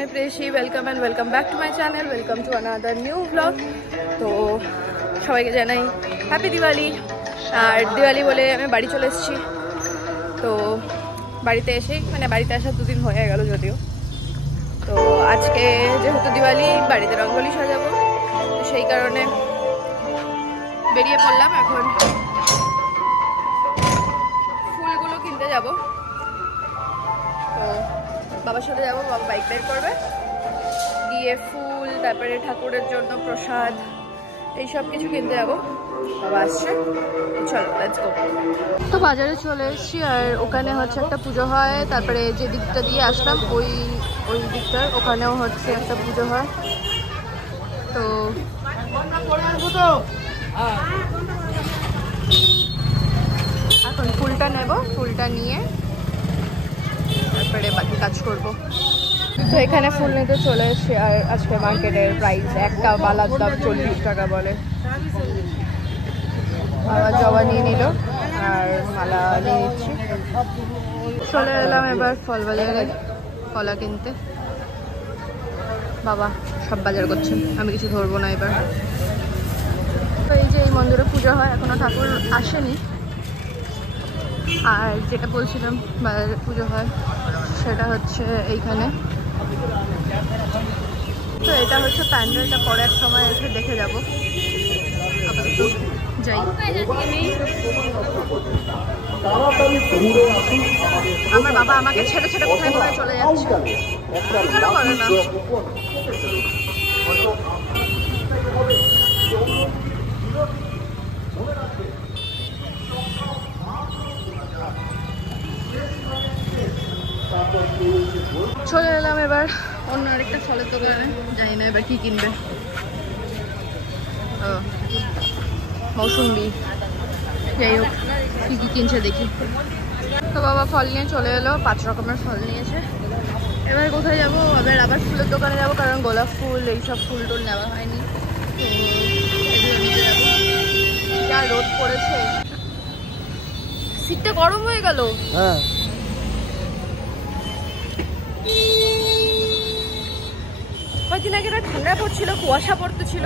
আমি Preyasi, welcome and welcome back to my channel, welcome to another new blog. তো সবাইকে জানাই হ্যাপি দিওয়ালি। আর দিওয়ালি বলে আমি বাড়ি চলে এসেছি। তো বাড়িতে এসেই বাড়িতে আসা 2 দিন হয়ে গেল যদিও। তো আজকে যেহেতু দিওয়ালি, বাড়িতে রঙ্গোলি সাজাবো, তো সেই কারণে বেরিয়ে পড়লাম। এখন ফুলগুলো কিনতে যাব। তো বাবার সাথে যাবো, বাবা বাইক বের করবে, গিয়ে ফুল, তারপরে ঠাকুরের জন্য প্রসাদ, এইসব কিছু কিনতে যাবো। বাবা আসছে, চলো লেটস গো। তো বাজারে চলে এসেছি, আর ওখানে হচ্ছে একটা পুজো হয়। তারপরে যে দিকটা দিয়ে আসলাম ওই দিকটার ওখানেও হচ্ছে একটা পুজো হয়। তো এখন ফুলটা নেব, ফুলটা নিয়ে তারপরে বাকি কাজ করব। তো এখানে ফুল নিতে চলে এসেছি, আর আজকে মার্কেটের প্রাইস একটা বালার দাম 40 টাকা বলে। বাবা জবা নিয়ে নিল আর মালা নিয়ে নিচ্ছি। চলে এলাম এবার ফল বাজারে কলা কিনতে। বাবা সব বাজার করছেন, আমি কিছু ধরবো না এবার। তো এই যে এই মন্দিরে পুজো হয়, এখনো ঠাকুর আসেনি। আর যেটা বলছিলাম বাজারে পুজো হয়, সেটা হচ্ছে এইখানে। তো এটা হচ্ছে প্যান্ডেলটা, পরে এক সময় এসে দেখে যাব। আপাতত যাই। আমার বাবা আমাকে ছেড়ে ছেড়ে কোথায় কোথায় চলে যাচ্ছে, কিছু করে না। চলে এলাম এবার অন্য আরেকটা ফলের দোকানে, জানি না এবার কি কিনবে। মৌসুম্বি, যাই হোক কি কি কিনছে দেখি। তো বাবা ফল নিয়ে চলে এলো, 5 রকমের ফল নিয়েছে। এবার কোথায় যাবো? আবার ফুলের দোকানে যাবো, কারণ গোলাপ ফুল এইসব ফুল টুল নেওয়া হয়নি। তো এগুলো নিতে যাবো। যা রোদ পড়েছে, শীতটা গরম হয়ে গেল। হ্যাঁ, কয়েকদিন আগে ঠান্ডা পড়ছিল, কুয়াশা পড়তেছিল,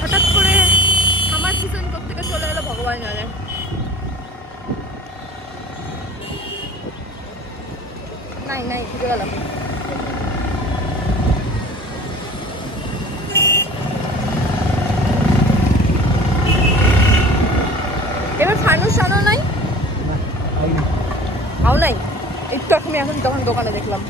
হঠাৎ করে আমার সিজন কোথেকে চলে এলো ভগবান জানে। নাই নাই ঘুরে গেলাম। এবার ফানুস আনো নাই, আও নাই। একটু আমি এখন তখন দোকানে দেখলাম।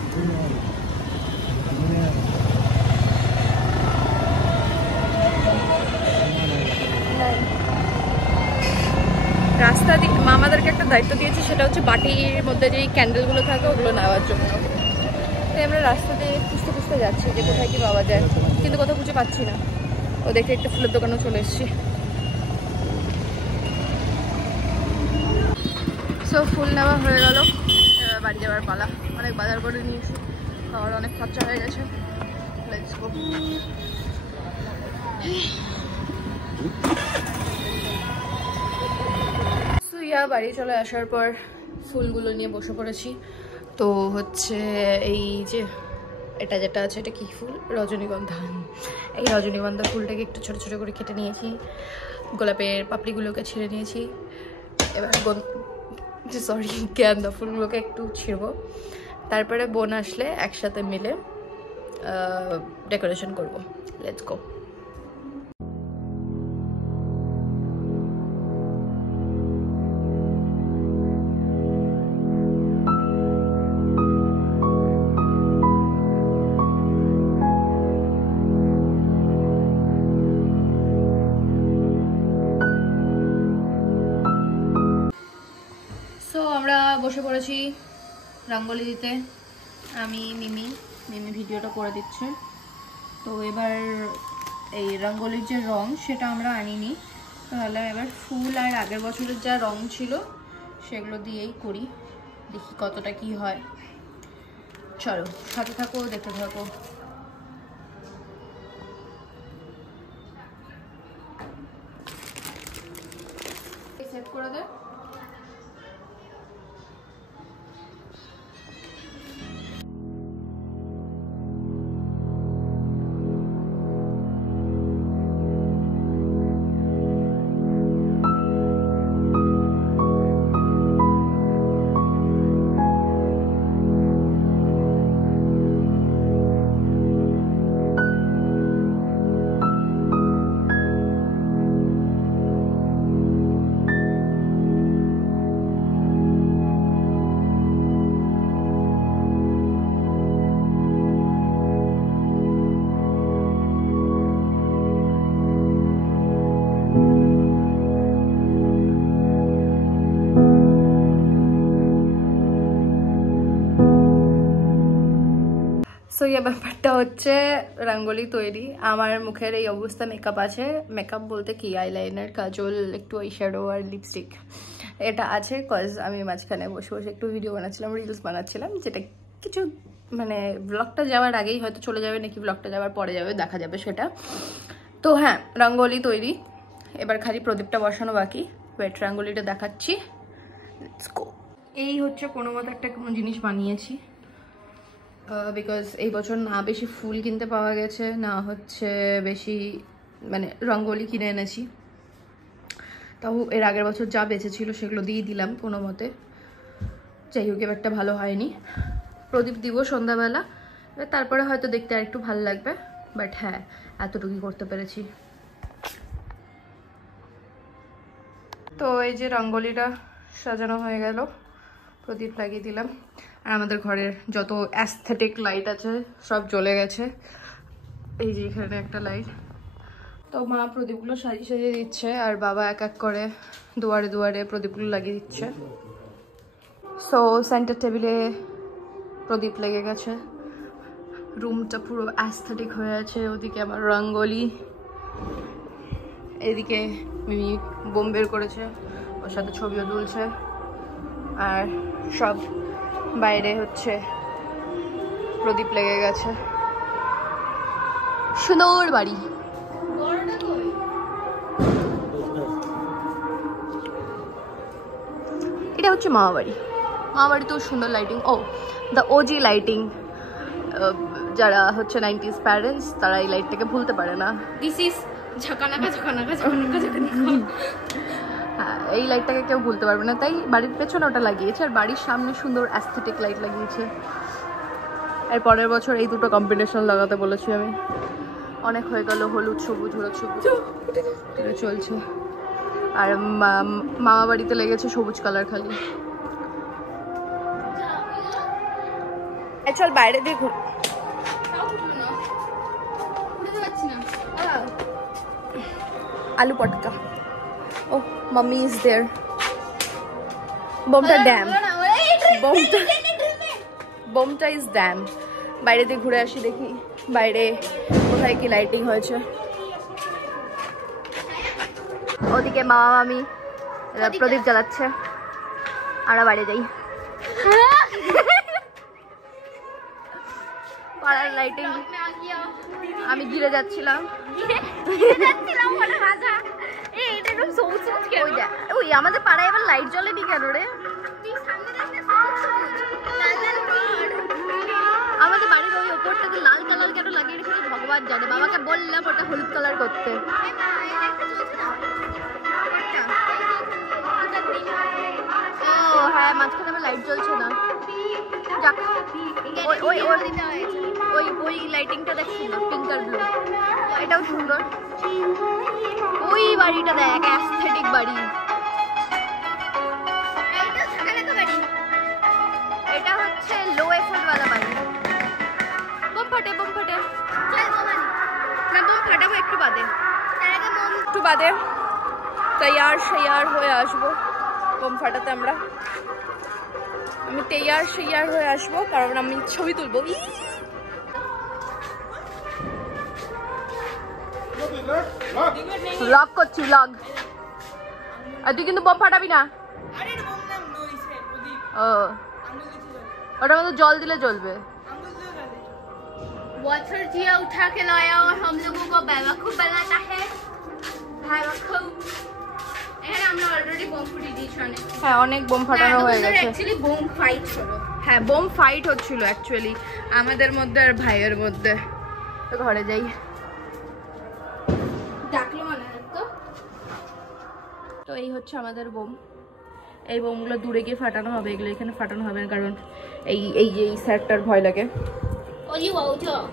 রাস্তা দিয়ে মা আমাদেরকে একটা দায়িত্ব দিয়েছে, সেটা হচ্ছে বাটির মধ্যে যে ক্যান্ডেলগুলো থাকে ওগুলো নেওয়ার জন্য। তাই আমরা রাস্তা দিয়ে খুঁজতে খুঁজতে যাচ্ছি যে কোথায় কি পাওয়া যায়, কিন্তু কোথাও খুঁজে পাচ্ছি না। ও দেখে একটা ফুলের দোকানেও চলে এসেছি। সো ফুল নেওয়া হয়ে গেল, এবার বাড়ি যাওয়ার পালা। অনেক বাজার করে নিয়েছি, খাওয়ার অনেক খরচা হয়ে গেছে। Let's go. বাড়ি চলে আসার পর ফুলগুলো নিয়ে বসে পড়েছি। তো হচ্ছে এই যে এটা যেটা আছে, এটা কি ফুল? রজনীগন্ধা। এই রজনীগন্ধা ফুলটাকে একটু ছোট ছোট করে কেটে নিয়েছি, গোলাপের পাপড়িগুলোকে ছিঁড়ে নিয়েছি। এবার গেন্দা ফুলগুলোকে একটু ছিঁড়বো, তারপরে বোন আসলে একসাথে মিলে ডেকোরেশন করবো। Let's go. আমরা বসে পড়েছি রঙ্গোলি দিতে। আমি মিমি ভিডিওটা করে দিচ্ছে। তো এবার এই রঙ্গোলির যে রং সেটা আমরা আনিনি, তাহলে এবার ফুল আর আগের বছরের যা রং ছিল সেগুলো দিয়েই করি, দেখি কতটা কি হয়। চলো সাথে থাকো, দেখতে থাকো। সেট করে দে। সো এই ব্যাপারটা হচ্ছে রঙ্গোলি তৈরি। আমার মুখের এই অবস্থা, মেকআপ আছে, মেকআপ বলতে কি আইলাইনার, কাজল, একটু আই শ্যাডো আর লিপস্টিক এটা আছে, কজ আমি মাঝখানে বসে বসে একটু ভিডিও বানাচ্ছিলাম, রিলস বানাচ্ছিলাম, যেটা কিছু মানে ব্লগটা যাওয়ার আগেই হয়তো চলে যাবে, নাকি ব্লগটা যাওয়ার পরে যাবে দেখা যাবে সেটা। তো হ্যাঁ, রঙ্গোলি তৈরি, এবার খালি প্রদীপটা বসানো বাকি। ওয়েট, রঙ্গোলিটা দেখাচ্ছি, লেটস গো। এই হচ্ছে কোনো মতো একটা কোনো জিনিস বানিয়েছি, বিকজ এই বছর না বেশি ফুল কিনতে পাওয়া গেছে, না হচ্ছে বেশি মানে রঙ্গোলি কিনে এনেছি। তাও এর আগের বছর যা বেঁচেছিল সেগুলো দিয়ে দিলাম কোনো মতে। যাই হোক, এবারটা ভালো হয়নি। প্রদীপ দিব সন্ধ্যাবেলা, তারপরে হয়তো দেখতে আর একটু ভালো লাগবে, বাট হ্যাঁ এতটুকুই করতে পেরেছি। তো এই যে রঙ্গোলিটা সাজানো হয়ে গেল, প্রদীপ লাগিয়ে দিলাম, আর আমাদের ঘরের যত অ্যাস্থেটিক লাইট আছে সব জ্বলে গেছে। এই যে এখানে একটা লাইট। তো মা প্রদীপগুলো সাজিয়ে সাজিয়ে দিচ্ছে, আর বাবা এক এক করে দুয়ারে দুয়ারে প্রদীপগুলো লাগিয়ে দিচ্ছে। সো সেন্টার টেবিলে প্রদীপ লেগে গেছে, রুমটা পুরো অ্যাস্থেটিক হয়ে আছে। ওদিকে আমার রঙ্গোলি, এদিকে মিমি বোম বের করেছে, ওর সাথে ছবিও তুলছে, আর সব বাইরে হচ্ছে প্রদীপ লেগে গেছে। সুন্দর বাড়ি। এটা হচ্ছে মামা বাড়ি। মামা বাড়িতেও সুন্দর lighting. Oh, the OG lighting. যারা হচ্ছে 90s প্যারেন্টস তারা এই লাইটটাকে ভুলতে পারে না। দিস ইজ ঝাকানাকা ঝাকানাকা ঝাকানাকা ঝাকানাকা। হ্যাঁ, এই লাইটটাকে কেউ ভুলতে পারবে না, তাই বাড়ির পেছনে ওটা লাগিয়েছে, আর বাড়ির সামনে সুন্দর অ্যাস্থেটিক লাইট লাগিয়েছে। আর পরের বছর এই দুটো কম্বিনেশন লাগাতে বলেছি আমি। অনেক হয়ে গেল হলুদ সবুজ হলুদ সবুজ চলছে, আর মামা বাড়িতে লেগেছে সবুজ কালার খালি। চল বাইরে দিয়ে ঘুর। আলু পটকা। ও, মাম্মি ইজ দেয়ার। বোমটা ড্যাম, বোমটা ইজ ড্যাম। বাইরে দিয়ে ঘুরে আসি, দেখি বাইরে কোথায় কি লাইটিং হয়েছে। ওদিকে মামা মামি প্রদীপ জ্বালাচ্ছে, আমরা বাইরে যাই। পাড়ার লাইটিং, আমি গিরে যাচ্ছিলাম। ওই আমাদের পাড়ায় এবার লাইট জ্বলেনি কেন রে? আমাদের বাড়ির ওই ওপরটাতে লাল কালার কেন লাগিয়ে রেখেছে ভগবান জানে। বাবাকে বললাম ওটা হলুদ কালার করতে। ও হ্যাঁ, মাঝখানে আমার লাইট জ্বলছে না। যাক, ওই লাইটিংটা দেখ সুন্দর, পিঙ্ক আর ব্লু, এটাও সুন্দর। ওই বাড়িটা দেখ, অ্যাস্থেটিক বাড়ি। এটা হচ্ছে লো এফোর্ট वाला বাড়ি। বোম ফাটে, বোম ফাটে। না, বোম ফাটাবো একটু বাদে, একটু বাদে তৈয়ার হয়ে আসবো বোম ফাটাতে। আমি তৈয়ার হয়ে আসবো, কারণ আমি ছবি তুলবো। ব্লগ করছি, ব্লগ। আর তুই কিন্তু বোম ফাটাবি না। ও, ওটার মধ্যে জল দিলে জ্বলবে। वाटर दिया उठा के लाया और हम लोगों को बेवकूफ बनाता है। আমরা অলরেডি বোম ফুটিয়ে দিয়েছি অনেক। হ্যাঁ, অনেক বোম ফাটানো হয়ে গেছে। অ্যাকচুয়ালি বোম ফাইট হলো। হ্যাঁ, বোম ফাইট হচ্ছিল অ্যাকচুয়ালি আমাদের মধ্যে আর ভাইয়ের মধ্যে। তো ঘরে যাই। ডাকলো মানে তো এই হচ্ছে আমাদের বোম। এই বোমগুলো দূরে গিয়ে ফাটানো হবে, এগুলো এখানে ফাটানো হবে না, কারণ এই যে এই স্যারটার ভয় লাগে।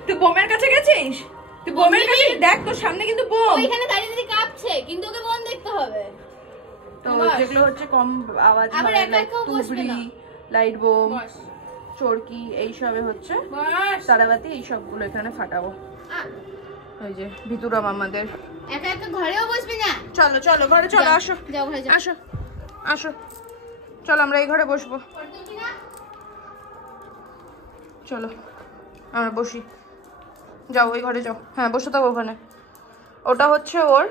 তুই বোমের কাছে গেছিস? তুই বোমের কাছে দেখ, তোর সামনে কিন্তু বোম। ওইখানে দাঁড়িয়ে দাঁড়িয়ে কাঁপছে, কিন্তু ওকে বোম দেখতে হবে। তো যেগুলো হচ্ছে কম আওয়াজ হয়, লাইক তুবড়ি, লাইট বোম, চরকি, এইসবে হচ্ছে তারাবাতি, এই সবগুলো এখানে ফাটাবো। ওই যে ভিতুরাম আমাদের। একা একা ঘরেও বসবি না। চলো চলো ঘরে চলো, আসো যাও ঘরে যাও, আসো আসো, চলো আমরা এই ঘরে বসবো। চলো বসি, যাও ওই ঘরে যাও। হ্যাঁ বসে থাকো ওখানে, ওটা হচ্ছে ওর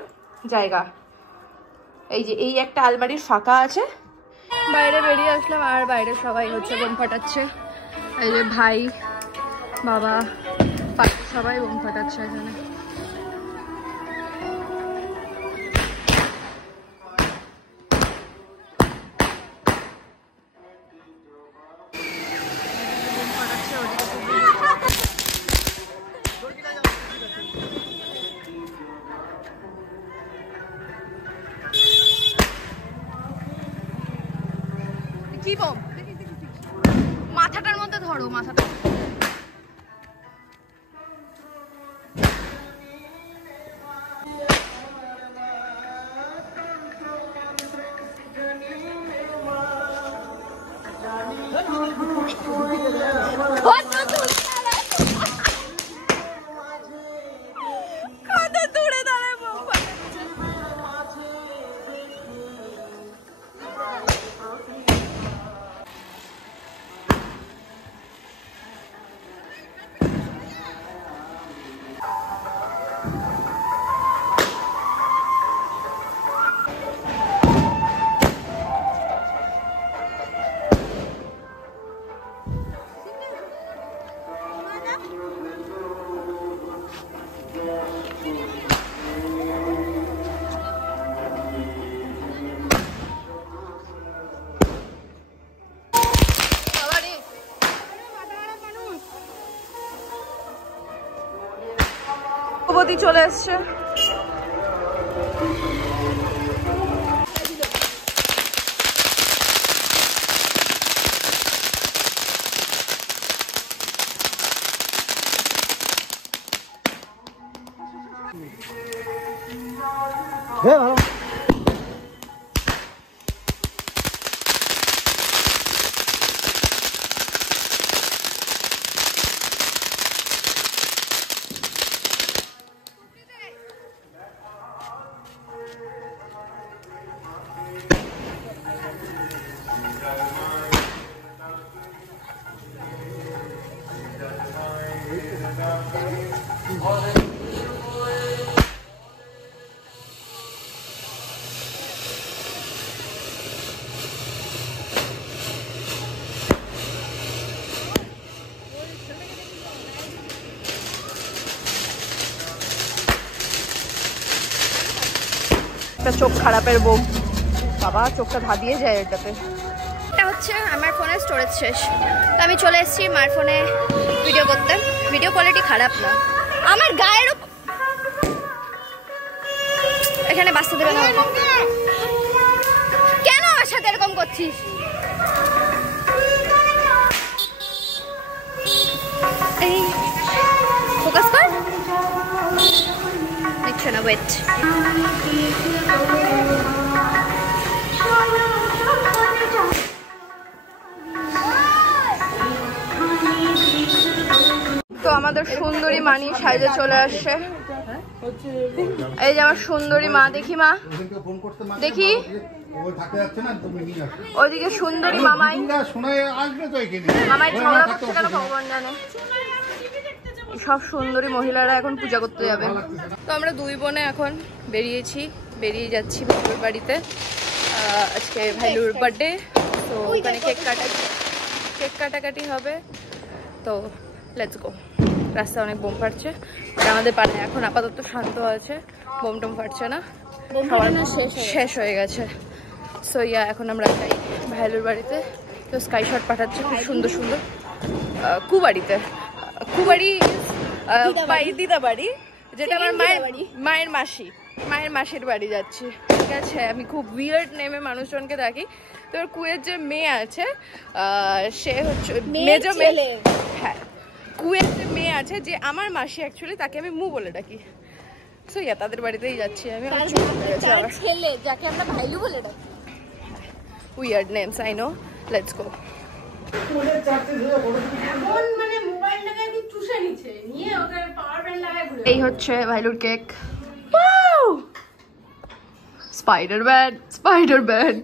জায়গা। এই যে এই একটা আলমারির ফাঁকা আছে। বাইরে বেরিয়ে আসলাম আর বাইরে সবাই হচ্ছে বোম ফাটাচ্ছে। এই যে ভাই, বাবা, সবাই বোম ফাটাচ্ছে এখানে। কি বোম? মাথাটার মধ্যে ধরো, মাথাটা। চলে এসছে। একটা চোখ খারাপের বোম, বাবা চোখটা ধাঁধিয়ে যায় এটাতে। এটা হচ্ছে আমার ফোনের স্টোরেজ শেষ, তো আমি চলে এসেছি মার ফোনে ভিডিও করতে। ভিডিও কোয়ালিটি খারাপ না, আমার গায়ের এখানে বাঁচতে দেবে না। কেন আমার সাথে এরকম করছিস? এই ফোকাস কর, দেখছো না? ওয়েট, তো আমাদের সুন্দরী মানি সাইজে চলে আসছে। এই যে আমার সুন্দরী মা, দেখি মা, দেখি ওইদিকে সুন্দরী মামাই। মামাই ঝগড়া করছে কেন ভগবান জানে। সব সুন্দরী মহিলারা এখন পূজা করতে যাবে। তো আমরা দুই বোনে এখন বেরিয়ে যাচ্ছি ভাইলুর বাড়িতে। আজকে ভাইলুর বার্থডে, তো ওখানে কেক কাটাকাটি হবে। তো লেটস গো। রাস্তায় অনেক বোম ফাটছে, আর আমাদের পাড়ায় এখন আপাতত শান্ত আছে, বোম টোম ফাটছে না, শেষ হয়ে গেছে। সো এখন আমরা যাই ভাইলুর বাড়িতে। তো স্কাই শট পাঠাচ্ছে খুব সুন্দর সুন্দর কুবাড়িতে। কুবাড়ি দিদা বাড়ি, যেটা আমার মায়ের মাসির বাড়ি যাচ্ছি। ঠিক আছে, আমি খুব উইয়ার্ড নেমে মানুষজনকে ডাকি। তো কুয়ের যে মেয়ে আছে, সে হচ্ছে মেজো মেয়ে। হ্যাঁ, কুয়ের যে মেয়ে আছে, যে আমার মাসি অ্যাকচুয়ালি, তাকে আমি মু বলে ডাকি। সো তাদের বাড়িতেই যাচ্ছি আমি। ছেলে যাকে আমরা ভাইলু বলে ডাকি। Weird names, I know. Let's go. এই হচ্ছে ভাইলুর কেক। Spider bad.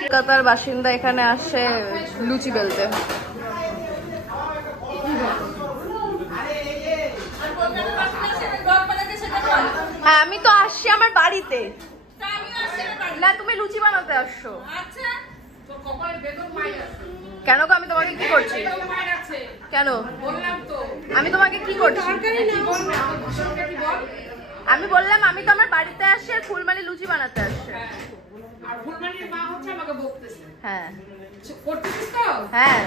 কলকাতার বাসিন্দা এখানে আসে লুচি বেলতে। হ্যাঁ আমি তো আসছি আমার বাড়িতে। না তুমি লুচি বানাতে আসছো কেন গো? আমি তোমাকে কি করছি? কেন আমি তোমাকে কি করছি? আমি বললাম আমি তো আমার বাড়িতে আসছি আর ফুলমালি লুচি বানাতে আসছে। হ্যাঁ হ্যাঁ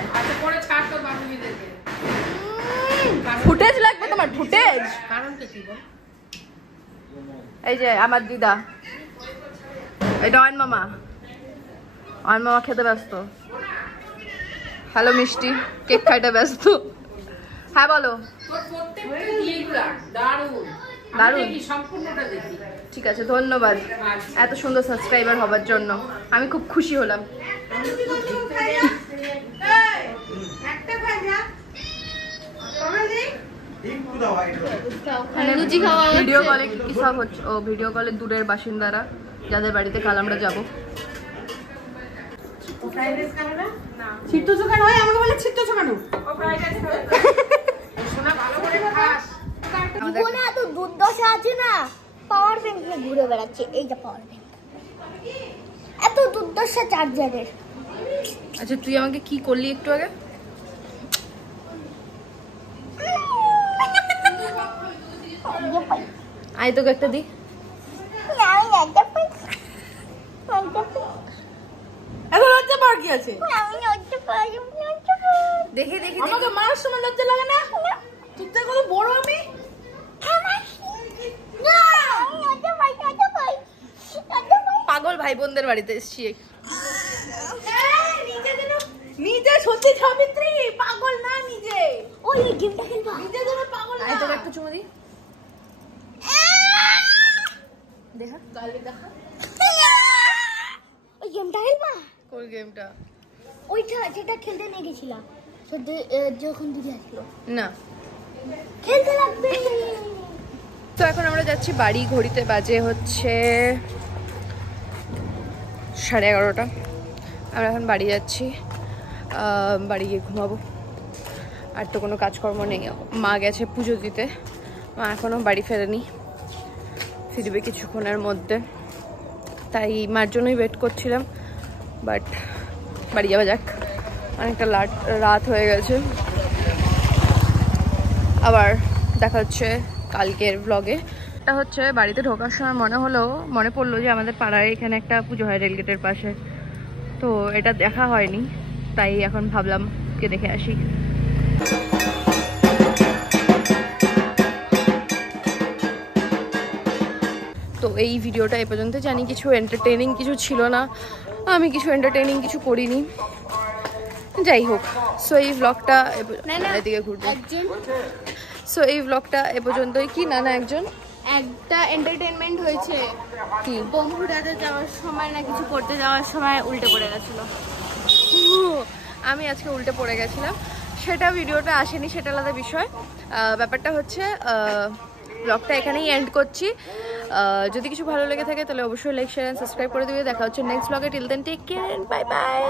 ফুটেজ লাগবে তোমার, ফুটেজ। এই যে আমার দিদা, এটা অয়ন মামা। অয়ন মামা খেতে ব্যস্ত। হ্যালো মিষ্টি, কেক খাইতে ব্যস্ত। হ্যাঁ বলো। দারুণ, ঠিক আছে ধন্যবাদ এত সুন্দর সাবস্ক্রাইবার হবার জন্য, আমি খুব খুশি হলাম। ভিডিও কলে কি সব হচ্ছে? ও ভিডিও কলে দূরের বাসিন্দারা যাদের বাড়িতে কাল আমরা যাবো। এত দুর্দশা আছে না, পাওয়ার ব্যাংক নিয়ে ঘুরে বেড়াচ্ছে। এইটা পাওয়ার ব্যাংক, এত দুর্দশা চার্জারের। আচ্ছা তুই আমাকে কি করলি একটু আগে? আয় তোকে একটা দি। দেখে দেখে আমাকে মার সময় লজ্জা লাগে না? তুই তো কত বড় আমি। পাগল ভাই বোনদের বাড়িতে এসছি। নিজে সত্যি সাবিত্রী পাগল না, নিজে ওই গেমটা খেলবা, নিজে তুমি পাগল না। আয় তোকে একটু চুমু দি। দেখা গালি দেখা। ওই গেমটা খেলবা? কোন গেমটা? ওইটা যেটা খেলতে নিয়ে গেছিলাম যখন দিদি আসলো। না খেলতে লাগবে। তো এখন আমরা যাচ্ছি বাড়ি। ঘড়িতে বাজে হচ্ছে 11:30। আমরা এখন বাড়ি যাচ্ছি, বাড়ি গিয়ে ঘুমাবো। আর তো কোনো কাজকর্ম নেই। মা গেছে পুজো দিতে, মা এখনও বাড়ি ফেরেনি, ফিরবে কিছুক্ষণের মধ্যে। তাই মার জন্যই ওয়েট করছিলাম, বাট বাড়ি যাওয়া যাক, অনেকটা রাত হয়ে গেছে। আবার দেখা হচ্ছে কালকের ব্লগে। এটা হচ্ছে বাড়িতে ঢোকার সময় মনে পড়লো যে আমাদের পাড়ায় এখানে একটা পুজো হয় রেলগেটের পাশে, তো এটা দেখা হয়নি, তাই এখন ভাবলাম কে দেখে আসি। তো এই ভিডিওটা এ পর্যন্ত। জানি কিছু এন্টারটেইনিং কিছু ছিল না, আমি কিছু এন্টারটেইনিং কিছু করিনি, যাই হোক। সো এই ব্লগটা এদিকে ঘুরবো। সো এই ব্লগটা এ পর্যন্তই। কি না না একটা এন্টারটেইনমেন্ট হয়েছে কি, বন্ধুরাতে যাওয়ার সময় না কিছু করতে যাওয়ার সময় উল্টে পড়ে গেছিল। আমি আজকে উল্টে পড়ে গেছিলাম, সেটা ভিডিওটা আসেনি, সেটা আলাদা বিষয়। ব্যাপারটা হচ্ছে ব্লগটা এখানেই এন্ড করছি। যদি কিছু ভালো লেগে থাকে তাহলে অবশ্যই লাইক শেয়ার এন্ড সাবস্ক্রাইব করে দিবে। দেখা হচ্ছে নেক্সট ব্লগে। Till then take care and bye by.